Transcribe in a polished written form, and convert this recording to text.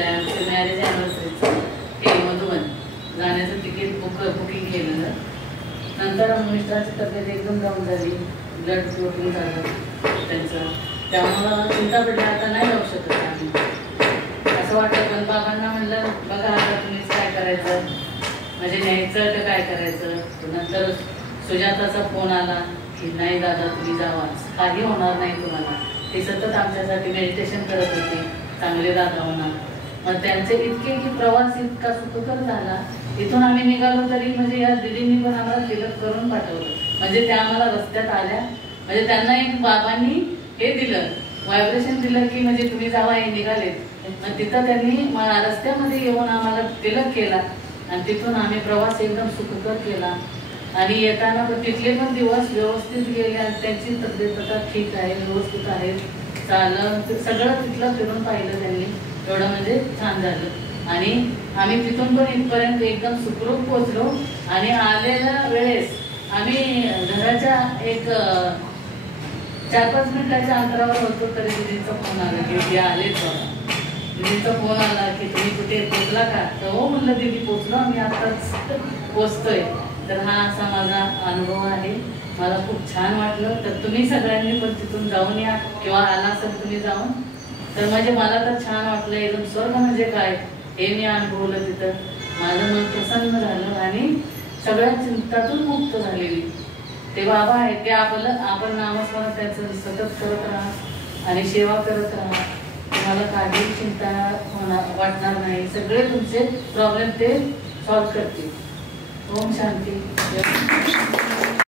Marriage अॅनिव्हर्सरीचं हे मधुबन जाण्याचं ticket booking केलेलं. नंतर मिस्टरांची तब्येत एकदम डाऊन झाली, ब्लड क्लोटिंग झालं त्यांचं, त्यामुळं चिंता पडली आता नाही जाऊ शकत आम्ही असं वाटलं. पण बाबांना म्हणलं बघा आता तुम्हीच काय करायचं, म्हणजे न्यायचं तर काय करायचं. नंतर सुजाताचा फोन आला की नाही दादा तुम्ही जावा, काही होणार नाही तुम्हाला. ते सतत आमच्यासाठी मेडिटेशन करत होते, चांगले दादा होणार. मग त्यांचे इतके की प्रवास इतका सुखकर झाला. इथून आम्ही निघालो तरी म्हणजे या दिदींनी पण आम्हाला तिलक करून पाठवलं. म्हणजे त्या आम्हाला रस्त्यात आल्या, म्हणजे त्यांना एक बाबांनी हे दिलं, व्हायब्रेशन दिलं की म्हणजे तुम्ही जावा हे निघालेत. मग तिथं त्यांनी रस्त्यामध्ये येऊन आम्हाला तिलक केला आणि तिथून आम्ही प्रवास एकदम सुखकर केला. आणि येताना पण तिथले पण दिवस व्यवस्थित गेले आणि त्यांची तब्येत आता ठीक आहे, व्यवस्थित आहे, चाललं सगळं तिथलं फिरून पाहिलं त्यांनी, एवढं म्हणजे छान झालं. आणि आम्ही तिथून पण इथपर्यंत एकदम सुखरूप पोहोचलो. आणि आलेल्या वेळेस आम्ही घराच्या एक 4-5 मिनिटाच्या अंतरावर होतो तरी दिदींचा फोन आला की आलेच बाबा. दिदींचा फोन आला की तुम्ही कुठे पोचला का, तर हो म्हणलं दिदी पोचलो आम्ही, आत्ताच पोचतोय. तर हा असा माझा अनुभव आहे, मला खूप छान वाटलं. तर तुम्ही सगळ्यांनी पण तिथून जाऊन या किंवा आला असेल तुम्ही जाऊन, तर म्हणजे मला तर छान वाटलं. एकदम स्वर्ग म्हणजे काय हे मी अनुभवलं तिथं. माझं मन प्रसन्न झालं आणि सगळ्या चिंतातून मुक्त झालेली ते बाबा आहेत. ते आपण नामस्मरण त्याचं सतत करत राहा आणि सेवा करत राहा, तुम्हाला काही चिंता वाटणार नाही. सगळे तुमचे प्रॉब्लेम ते सॉल्व्ह करतील. ओम शांती.